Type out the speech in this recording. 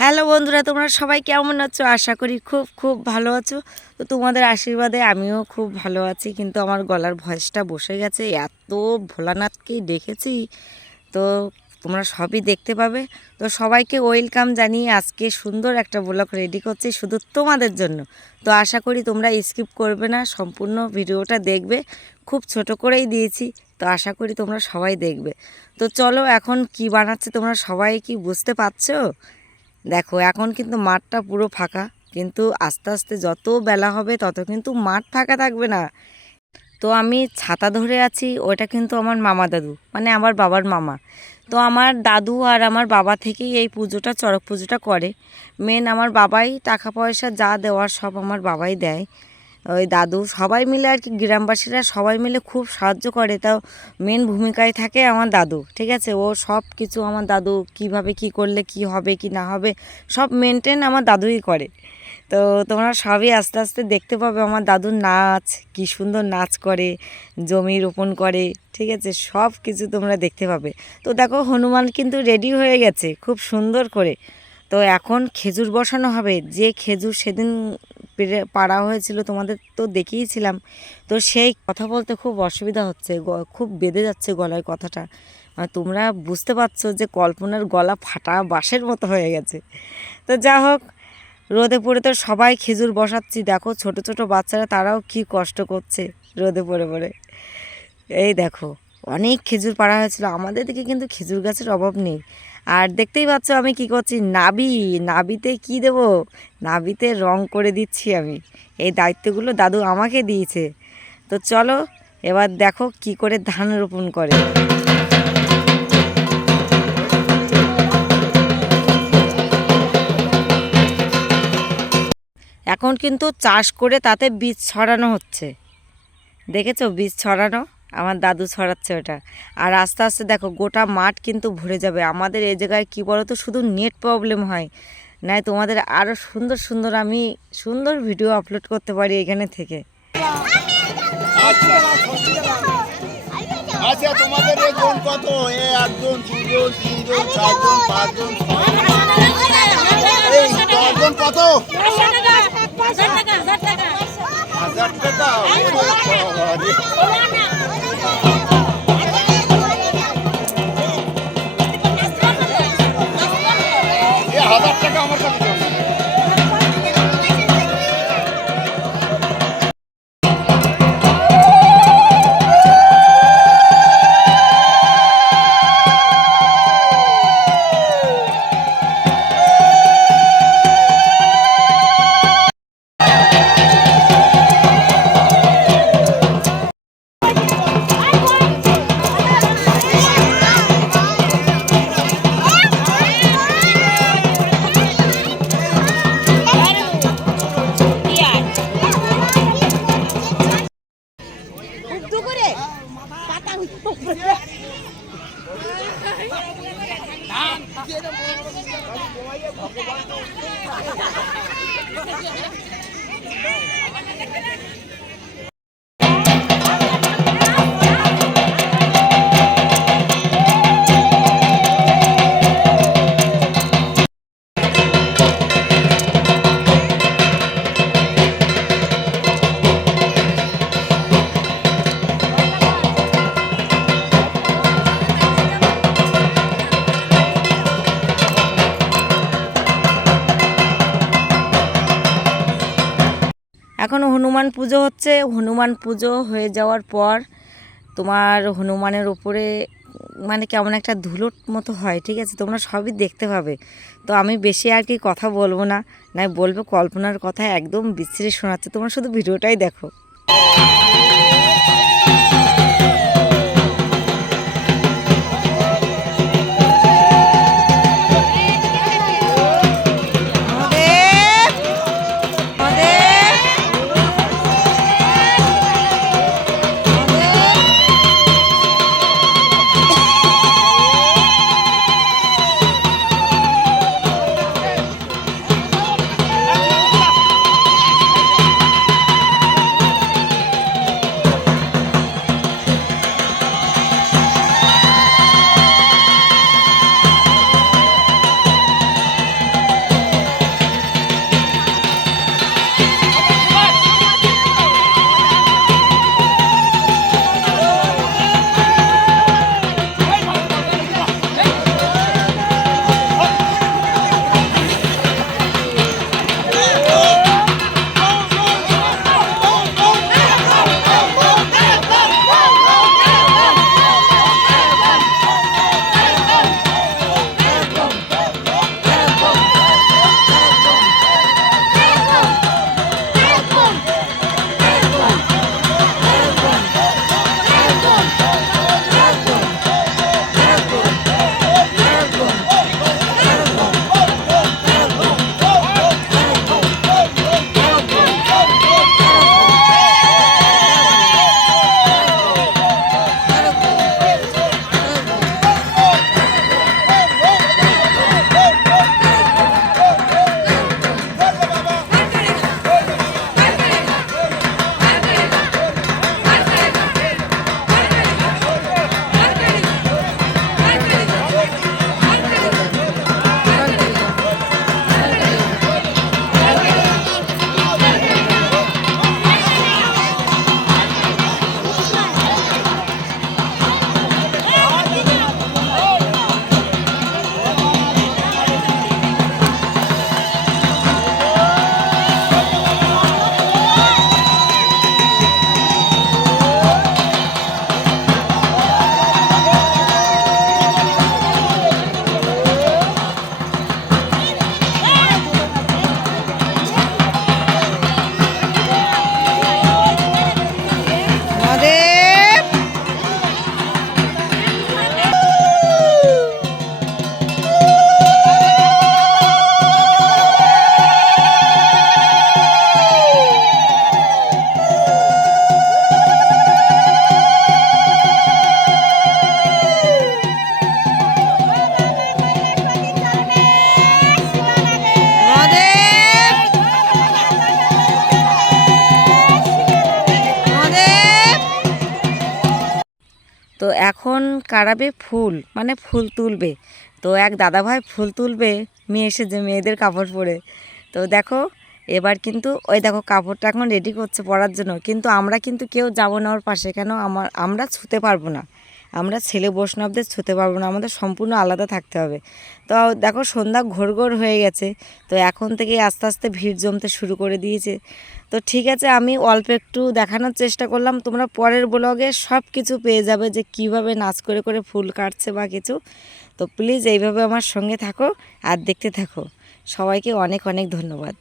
Hello বন্ধুরা, তোমরা সবাই কেমন আছো? আশা করি খুব খুব ভালো আছো। তো তোমাদের আশীর্বাদে আমিও খুব ভালো আছি, কিন্তু আমার গলার ভয়েসটা বসে গেছে। এত ভোলানাথকেই দেখেছি। তো তোমরা সবই দেখতে পাবে। তো সবাইকে ওয়েলকাম জানিয়ে আজকে সুন্দর একটা ব্লগ রেডি করছি শুধু তোমাদের জন্য। তো আশা করি তোমরা স্কিপ করবে না, সম্পূর্ণ ভিডিওটা দেখবে। খুব ছোট করেই দিয়েছি, তো আশা করি তোমরা সবাই দেখবে। তো চলো এখন কি বানাচ্ছে তোমরা সবাই কি বুঝতে পারছ? দেখো, এখন কিন্তু মাঠটা পুরো ফাঁকা, কিন্তু আস্তে আস্তে যত বেলা হবে তত কিন্তু মাঠ ফাঁকা থাকবে না। তো আমি ছাতা ধরে আছি ওটা কিন্তু আমার মামা দাদু মানে আমার বাবার মামা। তো আমার দাদু আর আমার বাবা থেকেই এই পুজোটা, চড়ক পুজোটা করে। মেন আমার বাবাই টাকা পয়সা যা দেওয়ার সব আমার বাবাই দেয়। ওই দাদু সবাই মিলে আর কি, গ্রামবাসীরা সবাই মিলে খুব সাহায্য করে। তাও মেন ভূমিকায় থাকে আমার দাদু, ঠিক আছে? ও সব কিছু আমার দাদু কীভাবে কি করলে কি হবে কি না হবে, সব মেনটেন আমার দাদুই করে। তো তোমরা সবই আস্তে আস্তে দেখতে পাবে আমার দাদুর নাচ, কি সুন্দর নাচ করে, জমি রোপণ করে, ঠিক আছে? সব কিছু তোমরা দেখতে পাবে। তো দেখো, হনুমান কিন্তু রেডি হয়ে গেছে, খুব সুন্দর করে। তো এখন খেজুর বসানো হবে। যে খেজুর সেদিন পাড়া হয়েছিল, তোমাদের তো দেখিয়েছিলাম। তো সেই কথা বলতে খুব অসুবিধা হচ্ছে খুব বেঁধে যাচ্ছে গলায় কথাটা। তোমরা বুঝতে পারছ যে কল্পনার গলা ফাটা বাঁশের মতো হয়ে গেছে। তো যা হোক রোদে পড়ে তো সবাই খেজুর বসাচ্ছি। দেখো ছোট ছোট বাচ্চারা তারাও কি কষ্ট করছে রোদে পড়ে পড়ে। এই দেখো, অনেক খেজুর পাড়া হয়েছিল। আমাদের দিকে কিন্তু খেজুর গাছের অভাব নেই। আর দেখতেই পাচ্ছ আমি কি করছি? নাবি, নাবিতে কি দেব? নাবিতে রং করে দিচ্ছি আমি। এই দায়িত্বগুলো দাদু আমাকে দিয়েছে। তো চলো, এবার দেখো কি করে ধান রোপণ করে। এখন কিন্তু চাষ করে তাতে বীজ ছড়ানো হচ্ছে। দেখেছ? বীজ ছড়ানো? আমার দাদু ছড়াচ্ছে ওটা। আর আস্তে আস্তে দেখো, গোটা মাঠ কিন্তু ভরে যাবে। আমাদের এই জায়গায় কী বলো তো শুধু নেট প্রবলেম হয়। নাই, তোমাদের আরও সুন্দর সুন্দর আমি সুন্দর ভিডিও আপলোড করতে পারি এখানে থেকে। আচ্ছা তোমাদের একজন তিনজন, চারজন, পাঁচজন, ছয়জন। কত? হাজার টাকা হাজার টাকা। আমার কাছে হনুমান পুজো হচ্ছে। হনুমান পুজো হয়ে যাওয়ার পর তোমার হনুমানের ওপরে মানে কেমন একটা ধুলোর মতো হয়, ঠিক আছে? তোমরা সবই দেখতে পাবে। তো আমি বেশি আর কি কথা বলব না নাই বলব কল্পনার কথা, একদম বিশ্রী শোনাচ্ছে। তোমরা শুধু ভিডিওটাই দেখো। কাড়াবে ফুল মানে ফুল তুলবে। তো এক দাদাভাই ফুল তুলবে মেয়ে এসে যে মেয়েদের কাপড় পরে। তো দেখো, এবার কিন্তু ওই দেখো কাপড়টা এখন রেডি করছে পরার জন্য। কিন্তু আমরা কিন্তু কেউ যাব না ওর পাশে, কেন আমার, আমরা ছুতে পারব না। আমরা ছেলে বৈষ্ণবদের ছুতে পারব না, আমাদের সম্পূর্ণ আলাদা থাকতে হবে। তো দেখো সন্ধ্যা ঘোর ঘোর হয়ে গেছে, তো এখন থেকে আস্তে আস্তে ভিড় জমতে শুরু করে দিয়েছে। তো ঠিক আছে, আমি অল্প একটু দেখানোর চেষ্টা করলাম, তোমরা পরের ব্লগে সব কিছু পেয়ে যাবে যে কীভাবে নাচ করে করে ফুল কাটছে বা কিছু। তো প্লিজ এইভাবে আমার সঙ্গে থাকো আর দেখতে থাকো। সবাইকে অনেক অনেক ধন্যবাদ।